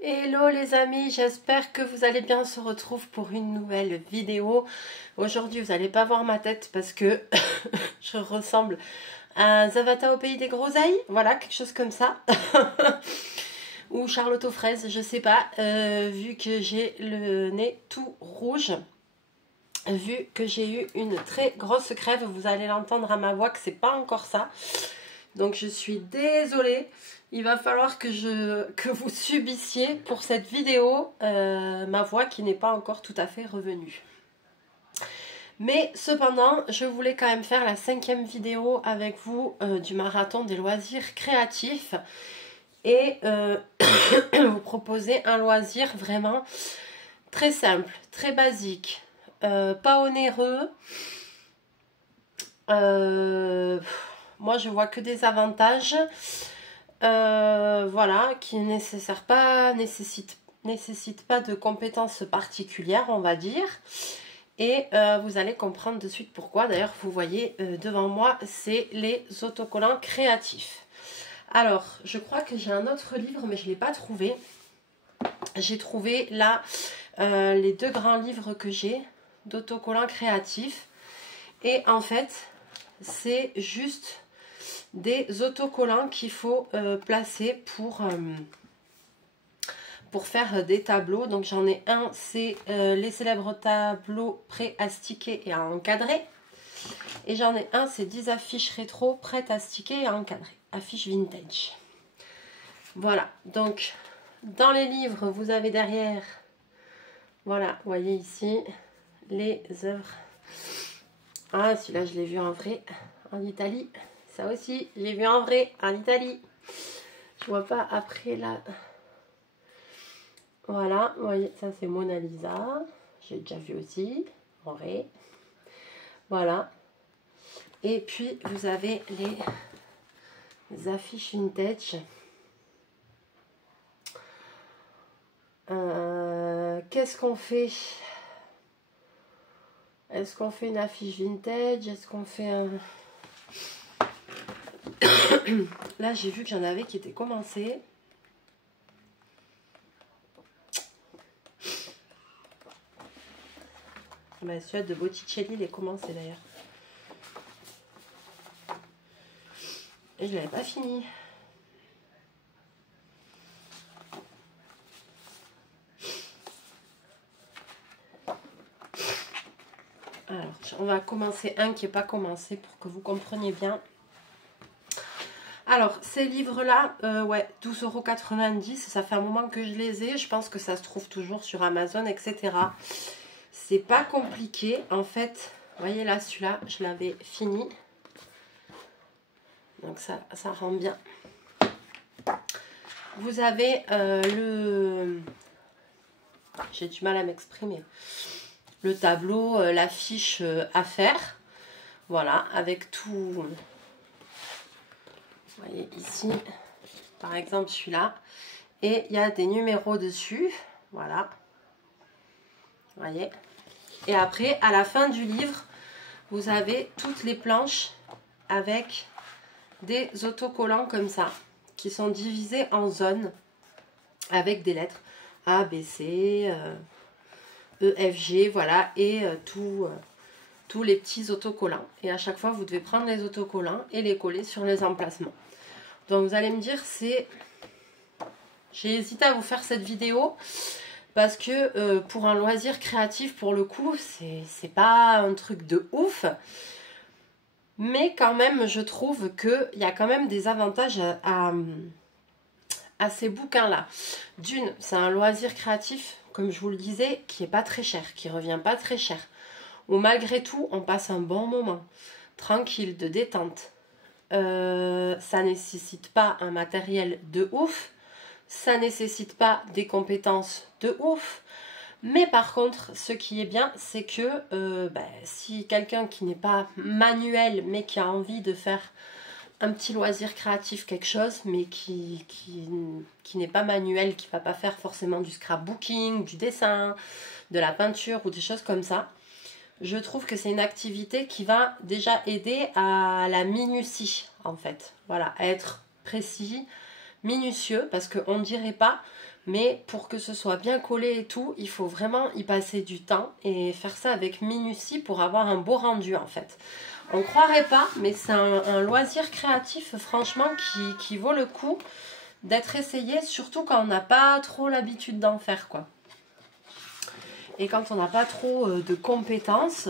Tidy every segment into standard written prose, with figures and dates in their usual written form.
Hello les amis, j'espère que vous allez bien. On se retrouve pour une nouvelle vidéo. Aujourd'hui vous n'allez pas voir ma tête parce que je ressemble à un Zavata au pays des groseilles. Voilà, quelque chose comme ça. Ou Charlotte aux fraises, je sais pas. Vu que j'ai le nez tout rouge. Vu que j'ai eu une très grosse crève, vous allez l'entendre à ma voix que c'est pas encore ça. Donc je suis désolée. Il va falloir que vous subissiez pour cette vidéo ma voix qui n'est pas encore tout à fait revenue. Mais cependant, je voulais quand même faire la 5e vidéo avec vous du marathon des loisirs créatifs. Et vous proposer un loisir vraiment très simple, très basique, pas onéreux. Moi je vois que des avantages. Voilà, qui nécessite pas de compétences particulières, on va dire. Et vous allez comprendre de suite pourquoi. D'ailleurs, vous voyez devant moi, c'est les autocollants créatifs. Alors, je crois que j'ai un autre livre, mais je ne l'ai pas trouvé. J'ai trouvé là les 2 grands livres que j'ai d'autocollants créatifs. Et en fait, c'est juste des autocollants qu'il faut placer pour faire des tableaux. Donc j'en ai un, c'est les célèbres tableaux prêts à sticker et à encadrer. Et j'en ai un, c'est 10 affiches rétro prêtes à sticker et à encadrer. Affiches vintage. Voilà, donc dans les livres, vous avez derrière, voilà, vous voyez ici, les œuvres. Ah, celui-là, je l'ai vu en vrai, en Italie. Ça aussi, j'ai vu en vrai, en Italie. Je vois pas après là. Voilà, vous voyez, ça c'est Mona Lisa. J'ai déjà vu aussi, en vrai. Voilà. Et puis, vous avez les affiches vintage. Qu'est-ce qu'on fait? Est-ce qu'on fait une affiche vintage? Est-ce qu'on fait un... Là, j'ai vu qu'il y en avait qui étaient commencés. Bah, celui de Botticelli, il est commencé d'ailleurs. Et je ne l'avais pas fini. Alors, on va commencer un qui n'est pas commencé pour que vous compreniez bien. Alors, ces livres-là, ouais, 12,90 €, ça fait un moment que je les ai. Je pense que ça se trouve toujours sur Amazon, etc. C'est pas compliqué. En fait, vous voyez là, celui-là, je l'avais fini. Donc, ça rend bien. Vous avez le... J'ai du mal à m'exprimer. Le tableau, l'affiche à faire. Voilà, avec tout... Vous voyez ici, par exemple celui-là, et il y a des numéros dessus, voilà, vous voyez. Et après, à la fin du livre, vous avez toutes les planches avec des autocollants comme ça, qui sont divisés en zones avec des lettres A, B, C, E, F, G, voilà, et tous les petits autocollants. Et à chaque fois, vous devez prendre les autocollants et les coller sur les emplacements. Donc vous allez me dire, j'ai hésité à vous faire cette vidéo parce que pour un loisir créatif, pour le coup, c'est pas un truc de ouf. Mais quand même, je trouve qu'il y a quand même des avantages à ces bouquins-là. D'une, c'est un loisir créatif, comme je vous le disais, qui n'est pas très cher, qui revient pas très cher. Où malgré tout, on passe un bon moment, tranquille, de détente. Ça nécessite pas un matériel de ouf, ça nécessite pas des compétences de ouf, mais par contre ce qui est bien, c'est que si quelqu'un qui n'est pas manuel mais qui a envie de faire un petit loisir créatif, quelque chose, mais qui n'est pas manuel, qui va pas faire forcément du scrapbooking, du dessin, de la peinture ou des choses comme ça, je trouve que c'est une activité qui va déjà aider à la minutie, en fait. Voilà, à être précis, minutieux parce qu'on ne dirait pas, mais pour que ce soit bien collé et tout, il faut vraiment y passer du temps et faire ça avec minutie pour avoir un beau rendu en fait. On ne croirait pas, mais c'est un loisir créatif franchement qui vaut le coup d'être essayé, surtout quand on n'a pas trop l'habitude d'en faire quoi. Et quand on n'a pas trop de compétences,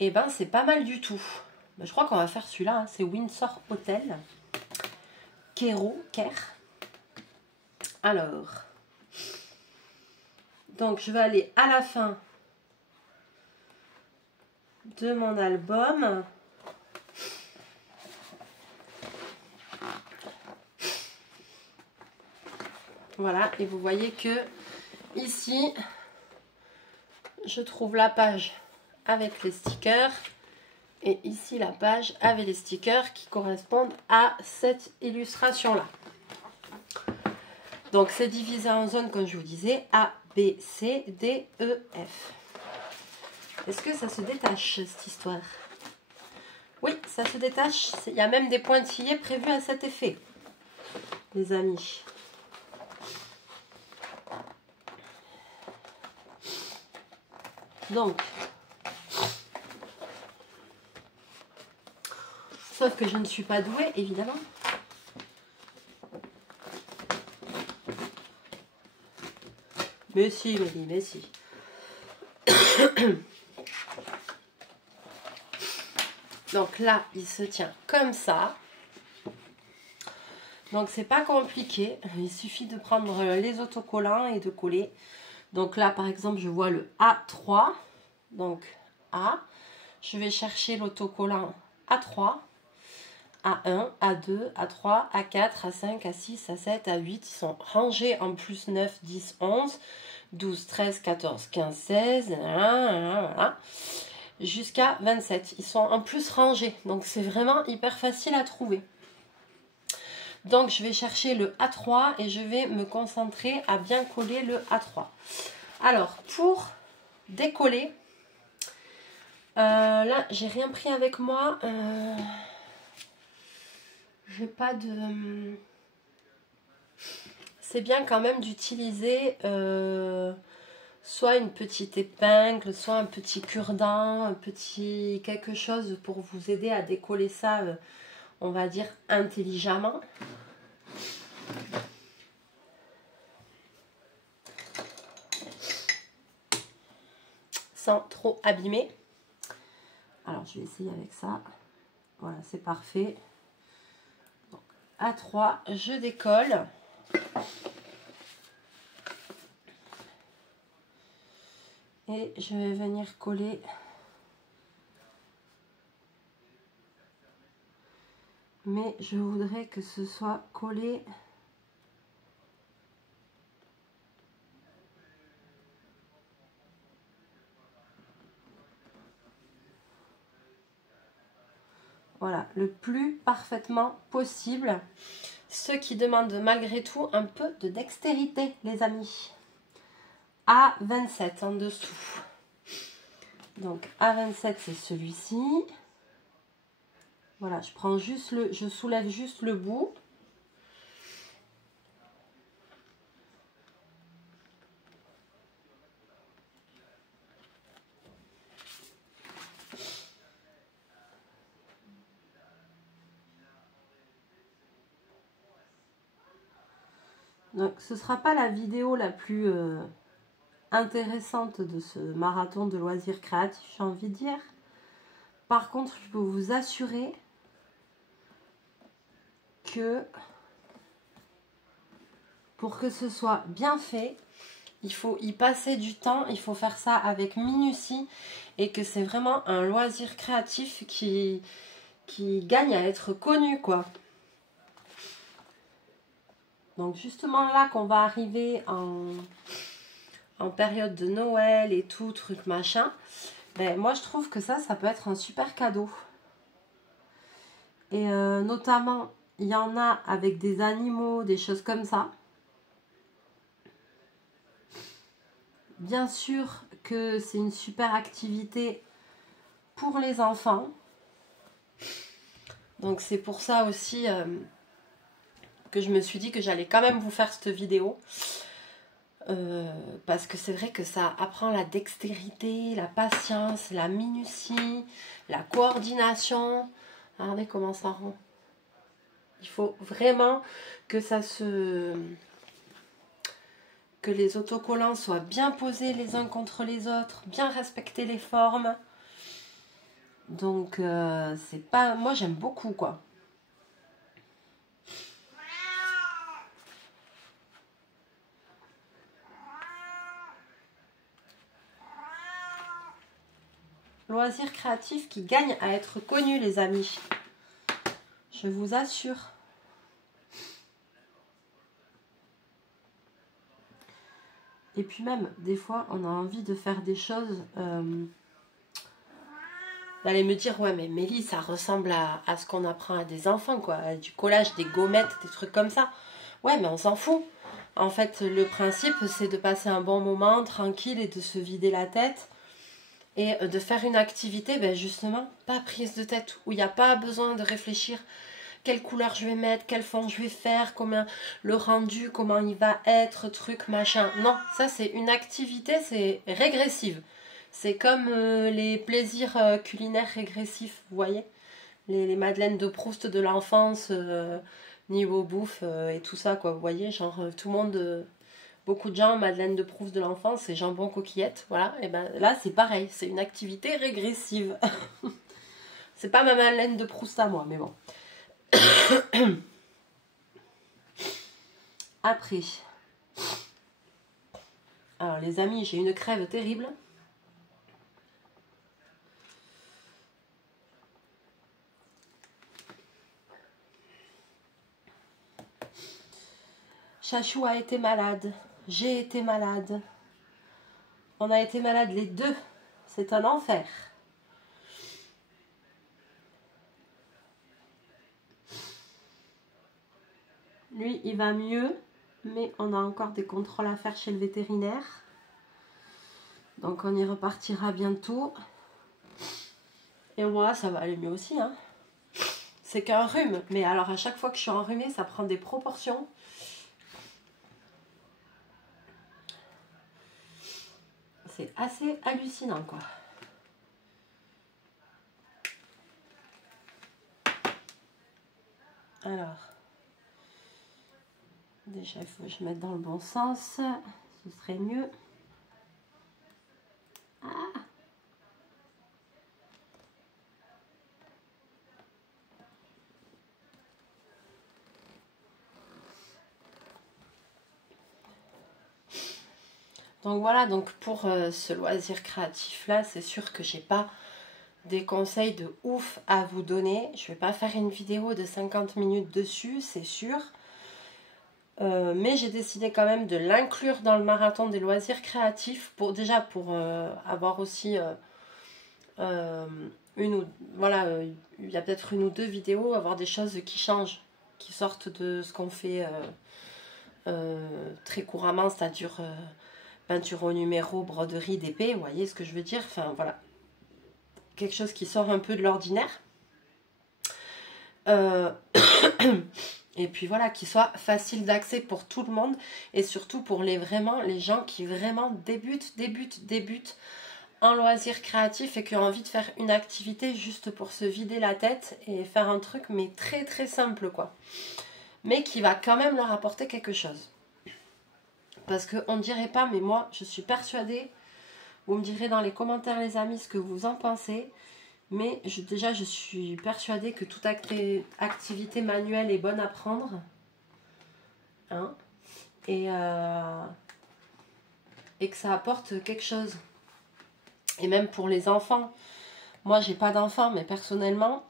et ben c'est pas mal du tout. Ben, je crois qu'on va faire celui-là, hein, c'est Windsor Hotel. Kero, Ker. Alors, donc je vais aller à la fin de mon album. Voilà, et vous voyez que ici, je trouve la page avec les stickers et ici la page avec les stickers qui correspondent à cette illustration-là. Donc c'est divisé en zones, comme je vous disais, A, B, C, D, E, F. Est-ce que ça se détache, cette histoire? Oui, ça se détache. Il y a même des pointillés prévus à cet effet, les amis. Donc, sauf que je ne suis pas douée, évidemment. Mais si, mais si. Donc là, il se tient comme ça. Donc c'est pas compliqué. Il suffit de prendre les autocollants et de coller. Donc là, par exemple, je vois le A3. Donc A. Je vais chercher l'autocollant A3. A1, A2, A3, A4, A5, A6, A7, A8. Ils sont rangés en plus 9, 10, 11, 12, 13, 14, 15, 16. Voilà. Jusqu'à 27. Ils sont en plus rangés. Donc c'est vraiment hyper facile à trouver. Donc je vais chercher le A3 et je vais me concentrer à bien coller le A3. Alors pour décoller, là j'ai rien pris avec moi. J'ai pas de... C'est bien quand même d'utiliser soit une petite épingle, soit un petit cure-dent, un petit quelque chose pour vous aider à décoller ça, on va dire intelligemment. Sans trop abîmer. Alors je vais essayer avec ça. Voilà, c'est parfait. Donc, A3, je décolle. Et je vais venir coller mais je voudrais que ce soit collé voilà, le plus parfaitement possible, ce qui demande malgré tout un peu de dextérité, les amis. A27 en dessous. Donc A27 c'est celui-ci. Voilà, je prends juste je soulève juste le bout. Donc ce ne sera pas la vidéo la plus intéressante de ce marathon de loisirs créatifs, j'ai envie de dire. Par contre, je peux vous assurer que pour que ce soit bien fait, il faut y passer du temps, il faut faire ça avec minutie et que c'est vraiment un loisir créatif qui gagne à être connu, quoi. Donc justement là qu'on va arriver en période de Noël et tout, truc machin, ben, moi je trouve que ça peut être un super cadeau. Et notamment, il y en a avec des animaux, des choses comme ça. Bien sûr que c'est une super activité pour les enfants. Donc c'est pour ça aussi que je me suis dit que j'allais quand même vous faire cette vidéo. Parce que c'est vrai que ça apprend la dextérité, la patience, la minutie, la coordination. Regardez comment ça rend. Il faut vraiment que que les autocollants soient bien posés les uns contre les autres, bien respecter les formes. Donc c'est pas... Moi j'aime beaucoup quoi. Loisir créatif qui gagne à être connu, les amis. Je vous assure. Et puis même, des fois, on a envie de faire des choses... d'aller me dire, ouais, mais Mélie, ça ressemble à ce qu'on apprend à des enfants, quoi. Du collage, des gommettes, des trucs comme ça. Ouais, mais on s'en fout. En fait, le principe, c'est de passer un bon moment, tranquille, et de se vider la tête. Et de faire une activité, ben justement, pas prise de tête, où il n'y a pas besoin de réfléchir quelle couleur je vais mettre, quel fond je vais faire, comment le rendu, comment il va être, truc, machin. Non, ça c'est une activité, c'est régressive. C'est comme les plaisirs culinaires régressifs, vous voyez, les madeleines de Proust de l'enfance, niveau bouffe et tout ça, quoi, vous voyez, genre tout le monde... Beaucoup de gens, madeleine de Proust de l'enfance, c'est jambon coquillette, voilà. Et ben là, c'est pareil, c'est une activité régressive. C'est pas ma madeleine de Proust à moi, mais bon. Après, alors les amis, j'ai une crève terrible. Chachou a été malade. J'ai été malade. On a été malades les deux. C'est un enfer. Lui, il va mieux. Mais on a encore des contrôles à faire chez le vétérinaire. Donc on y repartira bientôt. Et moi, ça va aller mieux aussi. Hein. C'est qu'un rhume. Mais alors à chaque fois que je suis enrhumée, ça prend des proportions. C'est assez hallucinant, quoi. Alors, déjà, il faut que je mette dans le bon sens. Ce serait mieux. Ah. Donc voilà, donc pour ce loisir créatif là, c'est sûr que j'ai pas des conseils de ouf à vous donner. Je vais pas faire une vidéo de 50 minutes dessus, c'est sûr. Mais j'ai décidé quand même de l'inclure dans le marathon des loisirs créatifs pour déjà pour avoir aussi il y a peut-être une ou deux vidéos, avoir des choses qui changent, qui sortent de ce qu'on fait très couramment, c'est-à-dire peinture au numéro, broderie d'épée, vous voyez ce que je veux dire, enfin voilà, quelque chose qui sort un peu de l'ordinaire. Et puis voilà, qui soit facile d'accès pour tout le monde et surtout pour les gens qui vraiment débutent en loisir créatif et qui ont envie de faire une activité juste pour se vider la tête et faire un truc mais très très simple quoi, mais qui va quand même leur apporter quelque chose. Parce qu'on ne dirait pas, mais moi je suis persuadée, vous me direz dans les commentaires les amis ce que vous en pensez, mais déjà je suis persuadée que toute activité manuelle est bonne à prendre. Hein, et que ça apporte quelque chose. Et même pour les enfants. Moi j'ai pas d'enfants, mais personnellement,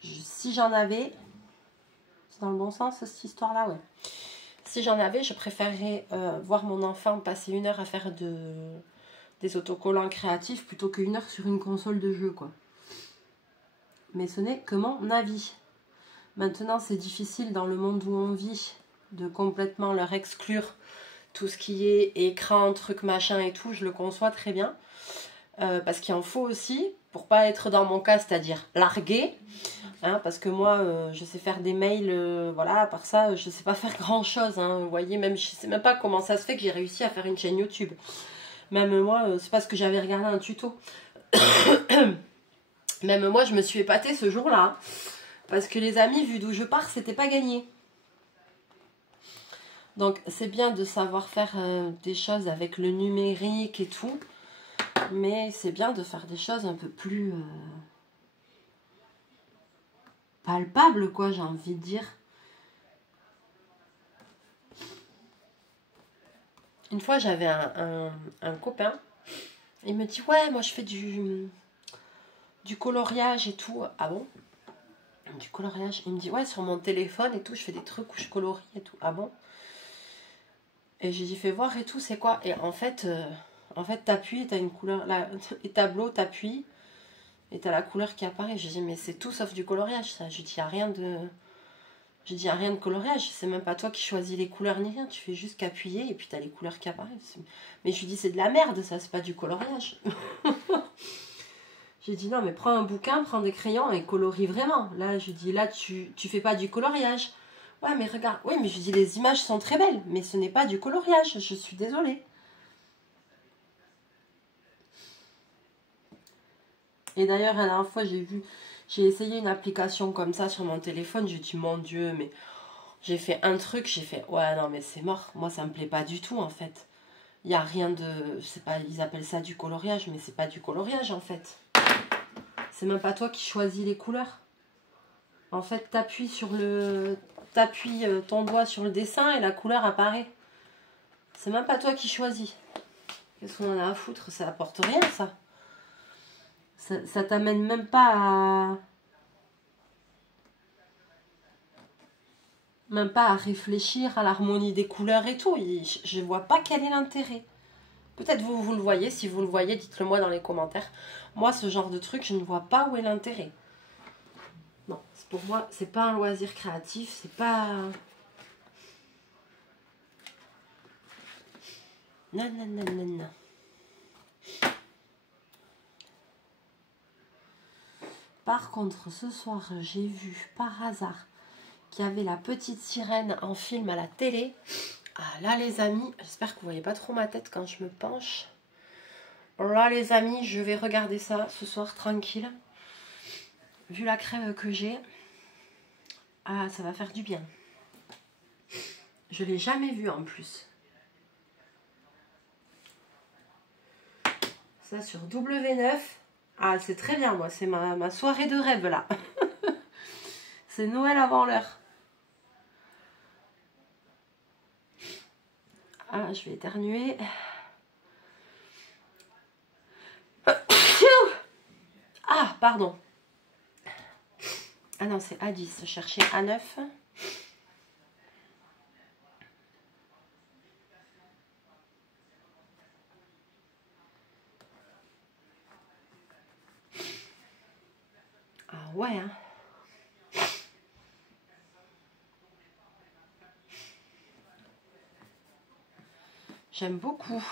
si j'en avais... C'est dans le bon sens cette histoire-là, ouais. Si j'en avais, je préférerais voir mon enfant passer 1 heure à faire des autocollants créatifs plutôt qu'1 heure sur une console de jeu, quoi. Mais ce n'est que mon avis. Maintenant, c'est difficile dans le monde où on vit de complètement leur exclure tout ce qui est écran, truc, machin et tout. Je le conçois très bien. Parce qu'il en faut aussi, pour pas être dans mon cas, c'est-à-dire largué. Hein, parce que moi, je sais faire des mails, voilà, à part ça, je sais pas faire grand-chose. Hein, vous voyez, même je sais même pas comment ça se fait que j'ai réussi à faire une chaîne YouTube. Même moi, c'est parce que j'avais regardé un tuto. Même moi, je me suis épatée ce jour-là. Parce que les amis, vu d'où je pars, c'était pas gagné. Donc, c'est bien de savoir faire des choses avec le numérique et tout. Mais c'est bien de faire des choses un peu plus palpables, quoi, j'ai envie de dire. Une fois, j'avais un copain. Il me dit, ouais, moi, je fais du coloriage et tout. Ah bon? Du coloriage. Il me dit, ouais, sur mon téléphone et tout, je fais des trucs où je colorie et tout. Ah bon? Et j'ai dit, fais voir et tout, c'est quoi? Et en fait, t'appuies, t'as une couleur, là, et tableau, t'appuies, et t'as la couleur qui apparaît. J'ai dit, mais c'est tout sauf du coloriage, ça. Je dis, y a rien de... J'ai dit, y a rien de coloriage, c'est même pas toi qui choisis les couleurs ni rien, tu fais juste qu'appuyer et puis t'as les couleurs qui apparaissent. Mais je lui dis, c'est de la merde, ça, c'est pas du coloriage. J'ai dit, non, mais prends un bouquin, prends des crayons et colorie vraiment. Là, je dis, là, tu fais pas du coloriage. Ouais, mais regarde, oui, mais je dis, les images sont très belles, mais ce n'est pas du coloriage, je suis désolée. Et d'ailleurs, la dernière fois, j'ai essayé une application comme ça sur mon téléphone, j'ai dit, mon Dieu, mais j'ai fait un truc, j'ai fait, ouais, non, mais c'est mort, moi, ça me plaît pas du tout, en fait. Il n'y a rien de, c'est pas, ils appellent ça du coloriage, mais c'est pas du coloriage, en fait. C'est même pas toi qui choisis les couleurs. En fait, t'appuies ton doigt sur le dessin et la couleur apparaît. C'est même pas toi qui choisis. Qu'est-ce qu'on en a à foutre? Ça apporte rien, ça. Ça t'amène même pas à... Même pas à réfléchir à l'harmonie des couleurs et tout. Je vois pas quel est l'intérêt. Peut-être vous le voyez. Si vous le voyez, dites-le moi dans les commentaires. Moi, ce genre de truc, je ne vois pas où est l'intérêt. Non, pour moi, c'est pas un loisir créatif. C'est pas... Non, non, non, non, non. Par contre, ce soir, j'ai vu par hasard qu'il y avait la petite sirène en film à la télé. Ah là, les amis, j'espère que vous voyez pas trop ma tête quand je me penche. Là, les amis, je vais regarder ça ce soir tranquille. Vu la crève que j'ai, ah, ça va faire du bien. Je l'ai jamais vu en plus. Ça sur W9. Ah, c'est très bien, moi. C'est ma soirée de rêve, là. C'est Noël avant l'heure. Ah, je vais éternuer. Ah, pardon. Ah non, c'est A10. Cherchez A9. Ah ouais, hein. J'aime beaucoup.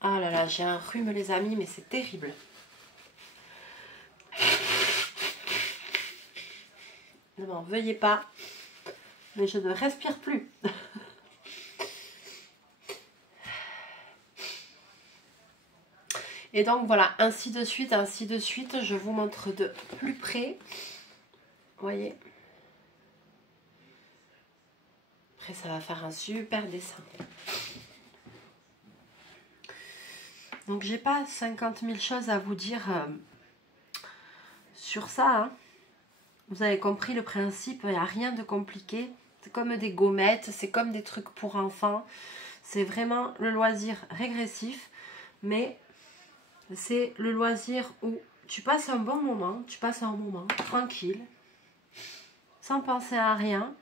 Ah là là, j'ai un rhume les amis, mais c'est terrible. Ne m'en veuillez pas, mais je ne respire plus. Et donc voilà, ainsi de suite, je vous montre de plus près. Vous voyez? Après, ça va faire un super dessin. Donc, j'ai pas 50 000 choses à vous dire sur ça. Hein. Vous avez compris le principe, il n'y a rien de compliqué. C'est comme des gommettes, c'est comme des trucs pour enfants. C'est vraiment le loisir régressif, mais c'est le loisir où tu passes un bon moment, tranquille, sans penser à rien,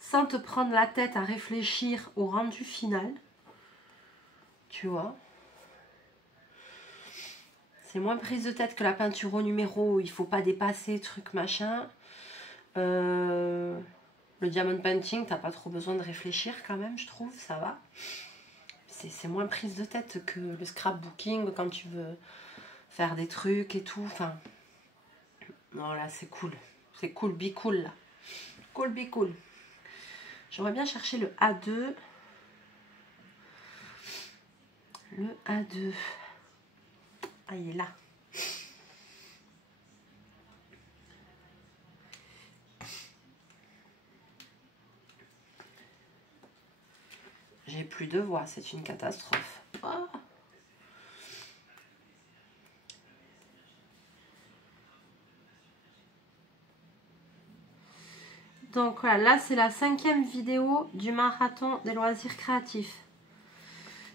sans te prendre la tête à réfléchir au rendu final. Tu vois, c'est moins prise de tête que la peinture au numéro, il faut pas dépasser, truc machin. Le diamond painting, t'as pas trop besoin de réfléchir quand même, je trouve, ça va. c'est moins prise de tête que le scrapbooking quand tu veux faire des trucs et tout. Enfin, non, là, c'est cool. C'est cool, be cool, là. Cool, be cool. J'aimerais bien chercher le A2. Le A2. Ah, il est là. J'ai plus de voix, c'est une catastrophe. Oh. Donc voilà, là c'est la 5e vidéo du marathon des loisirs créatifs.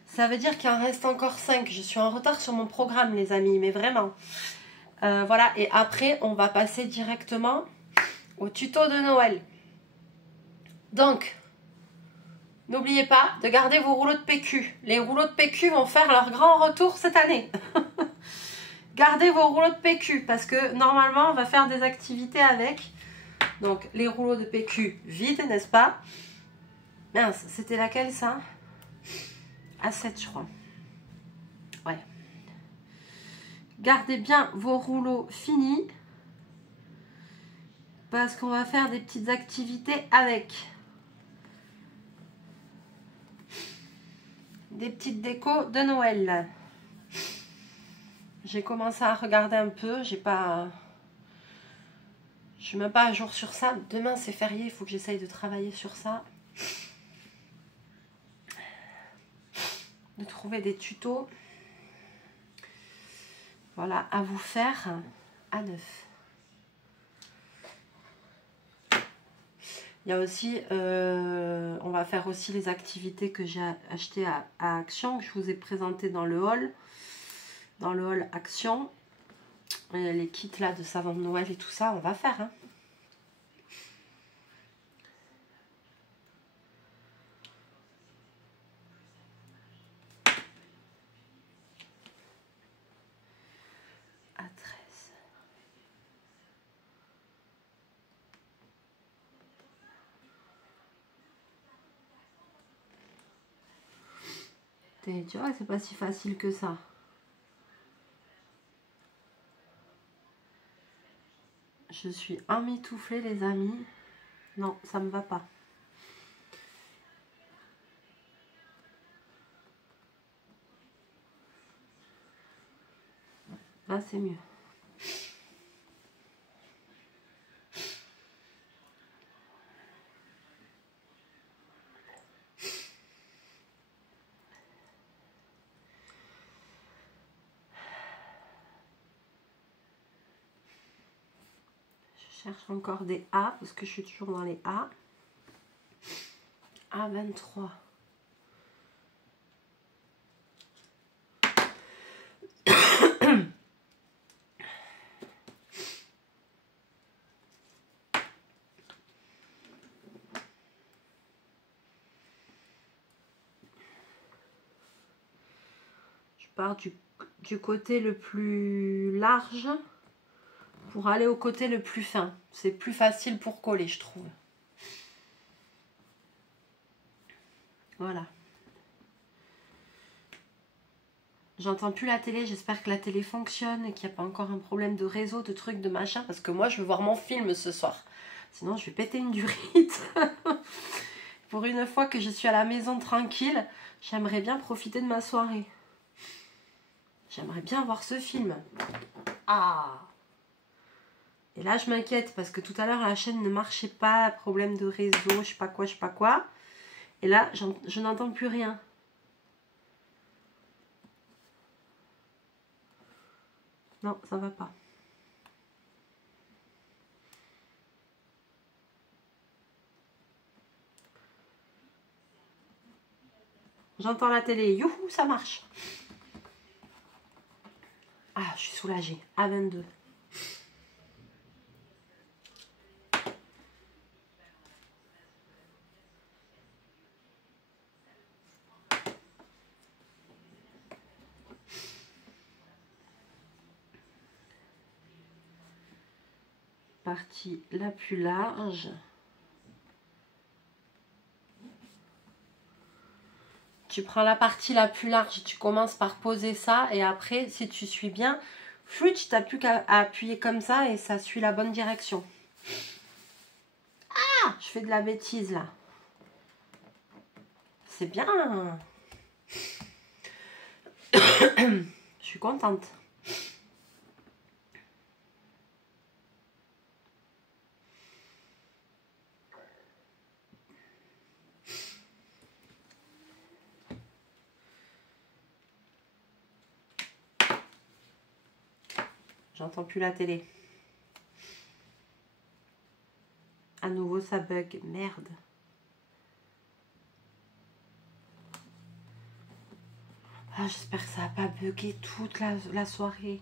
Ça veut dire qu'il en reste encore 5. Je suis en retard sur mon programme, les amis, mais vraiment. Voilà, et après, on va passer directement au tuto de Noël. Donc, n'oubliez pas de garder vos rouleaux de PQ. Les rouleaux de PQ vont faire leur grand retour cette année. Gardez vos rouleaux de PQ parce que normalement, on va faire des activités avec. Donc, les rouleaux de PQ vides, n'est-ce pas? Mince, c'était laquelle ça? A7, je crois. Ouais. Gardez bien vos rouleaux finis parce qu'on va faire des petites activités avec. Des petites décos de Noël. J'ai commencé à regarder un peu. Je suis même pas à jour sur ça. Demain c'est férié, il faut que j'essaye de travailler sur ça. De trouver des tutos. Voilà, à vous faire à neuf. Il y a aussi, on va faire aussi les activités que j'ai achetées à Action, que je vous ai présentées dans le haul. Dans le haul Action. Et les kits là de savon de Noël et tout ça, on va faire. Hein. À 13. Tu vois, c'est pas si facile que ça. Je suis emmitouflée, les amis. Non, ça me va pas. Là, c'est mieux. Je cherche encore des A parce que je suis toujours dans les A. A23. Je pars du côté le plus large pour aller au côté le plus fin. C'est plus facile pour coller, je trouve. Voilà. J'entends plus la télé, j'espère que la télé fonctionne et qu'il n'y a pas encore un problème de réseau, de trucs, de machin, parce que moi je veux voir mon film ce soir. Sinon je vais péter une durite. Pour une fois que je suis à la maison tranquille, j'aimerais bien profiter de ma soirée. J'aimerais bien voir ce film. Ah! Et là je m'inquiète parce que tout à l'heure la chaîne ne marchait pas, problème de réseau, je sais pas quoi, je sais pas quoi. Et là je n'entends plus rien. Non, ça va pas. J'entends la télé. Youhou, ça marche. Ah, je suis soulagée. A22. Partie la plus large. Tu prends la partie la plus large, tu commences par poser ça et après, si tu suis bien, tu n'as plus qu'à appuyer comme ça et ça suit la bonne direction. Ah, je fais de la bêtise là. C'est bien. Je suis contente. J'entends plus la télé. À nouveau, ça bug. Merde. Ah, j'espère que ça va pas bugger toute la soirée.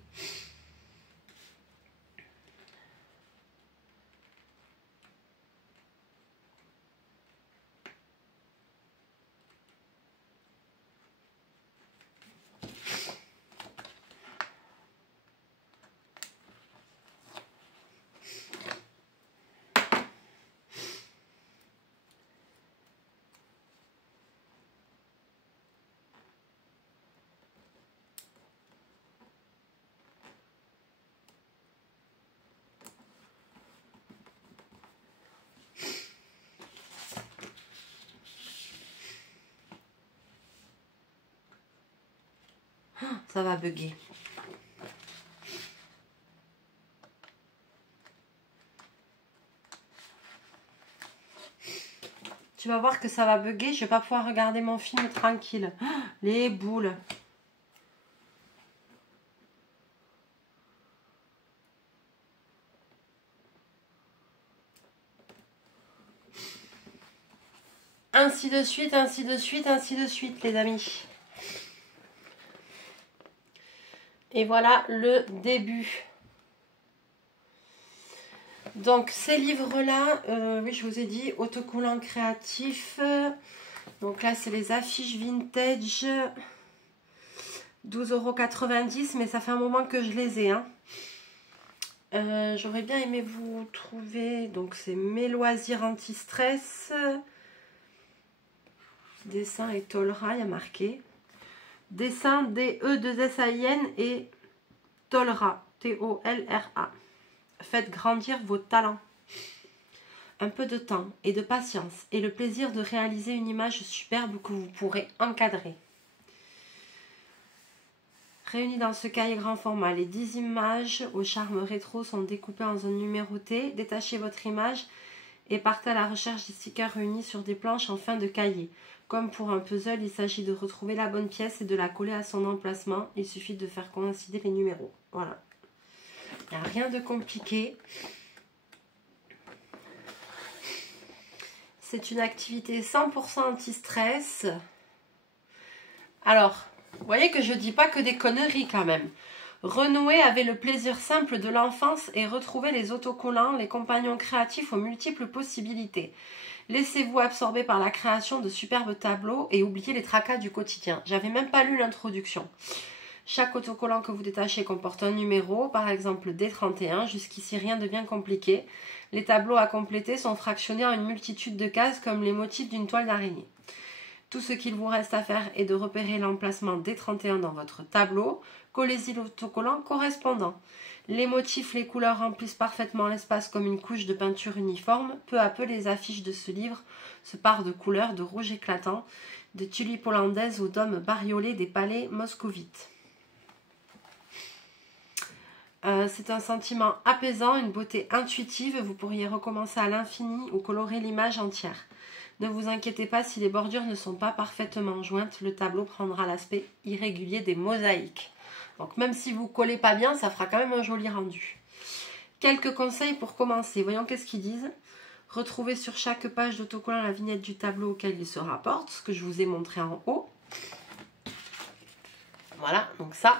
Ça va bugger. Tu vas voir que ça va bugger. Je vais pas pouvoir regarder mon film tranquille. Les boules. Ainsi de suite, ainsi de suite, ainsi de suite, les amis. Et voilà le début. Donc, ces livres-là, oui, je vous ai dit, autocollants créatifs. Donc là, c'est les affiches vintage. 12,90 €, mais ça fait un moment que je les ai. Hein. J'aurais bien aimé vous trouver. Donc, c'est Mes loisirs anti-stress. Dessin et Tolra, il y a marqué. Dessin D-E-2-S-A-I-N et Tolra, T-O-L-R-A. Faites grandir vos talents. Un peu de temps et de patience et le plaisir de réaliser une image superbe que vous pourrez encadrer. Réunies dans ce cahier grand format, les 10 images au charme rétro sont découpées en zones numérotées. Détachez votre image et partez à la recherche des stickers réunis sur des planches en fin de cahier. Comme pour un puzzle, il s'agit de retrouver la bonne pièce et de la coller à son emplacement. Il suffit de faire coïncider les numéros. Voilà. Il n'y a rien de compliqué. C'est une activité 100% anti-stress. Alors, vous voyez que je ne dis pas que des conneries quand même. Renouer avec le plaisir simple de l'enfance et retrouver les autocollants, les compagnons créatifs aux multiples possibilités. Laissez-vous absorber par la création de superbes tableaux et oubliez les tracas du quotidien. J'avais même pas lu l'introduction. Chaque autocollant que vous détachez comporte un numéro, par exemple D31, jusqu'ici rien de bien compliqué. Les tableaux à compléter sont fractionnés en une multitude de cases comme les motifs d'une toile d'araignée. Tout ce qu'il vous reste à faire est de repérer l'emplacement D31 dans votre tableau. Collez-y l'autocollant correspondant. Les motifs, les couleurs remplissent parfaitement l'espace comme une couche de peinture uniforme. Peu à peu, les affiches de ce livre se parent de couleurs, de rouge éclatant, de tulipes hollandaises aux dômes bariolés des palais moscovites. C'est un sentiment apaisant, une beauté intuitive. Vous pourriez recommencer à l'infini ou colorer l'image entière. Ne vous inquiétez pas si les bordures ne sont pas parfaitement jointes. Le tableau prendra l'aspect irrégulier des mosaïques. Donc même si vous ne collez pas bien, ça fera quand même un joli rendu. Quelques conseils pour commencer. Voyons qu'est-ce qu'ils disent. Retrouvez sur chaque page d'autocollant la vignette du tableau auquel il se rapporte, ce que je vous ai montré en haut. Voilà, donc ça.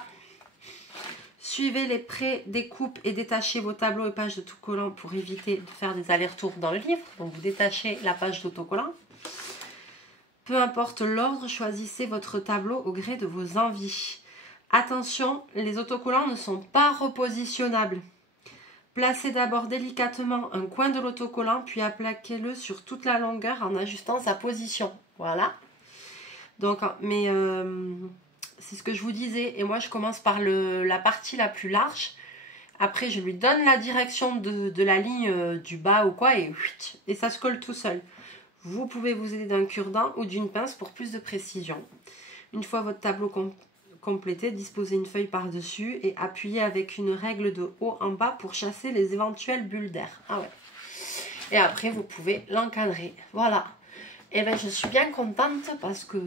Suivez les pré-découpes et détachez vos tableaux et pages d'autocollant pour éviter de faire des allers-retours dans le livre. Donc vous détachez la page d'autocollant. Peu importe l'ordre, choisissez votre tableau au gré de vos envies. Attention, les autocollants ne sont pas repositionnables. Placez d'abord délicatement un coin de l'autocollant, puis appliquez-le sur toute la longueur en ajustant sa position. Voilà. Donc, mais c'est ce que je vous disais. Et moi, je commence par la partie la plus large. Après, je lui donne la direction de la ligne du bas ou quoi. Et ça se colle tout seul. Vous pouvez vous aider d'un cure-dent ou d'une pince pour plus de précision. Une fois votre tableau complété, disposez une feuille par-dessus et appuyez avec une règle de haut en bas pour chasser les éventuelles bulles d'air. Ah ouais. Et après, vous pouvez l'encadrer. Voilà. Et bien, je suis bien contente parce que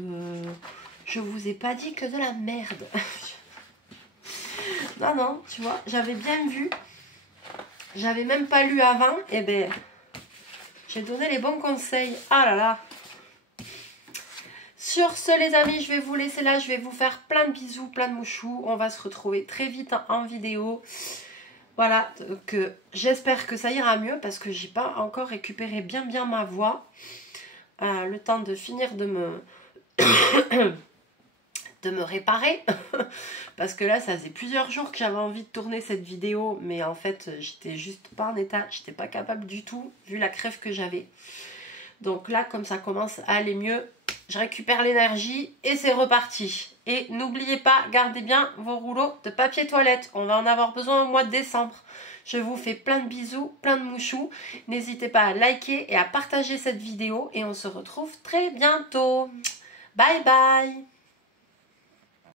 je vous ai pas dit que de la merde. Non, non, tu vois, j'avais bien vu. J'avais même pas lu avant. Et ben, j'ai donné les bons conseils. Ah là là. Sur ce, les amis, je vais vous laisser là. Je vais vous faire plein de bisous, plein de mouchous. On va se retrouver très vite en vidéo. Voilà, donc j'espère que ça ira mieux parce que j'ai pas encore récupéré bien ma voix. Le temps de finir de me réparer. Parce que là, ça faisait plusieurs jours que j'avais envie de tourner cette vidéo. Mais en fait, j'étais juste pas en état. J'étais pas capable du tout, vu la crève que j'avais. Donc là, comme ça commence à aller mieux, je récupère l'énergie et c'est reparti. Et n'oubliez pas, gardez bien vos rouleaux de papier toilette. On va en avoir besoin au mois de décembre. Je vous fais plein de bisous, plein de mouchous. N'hésitez pas à liker et à partager cette vidéo. Et on se retrouve très bientôt. Bye bye.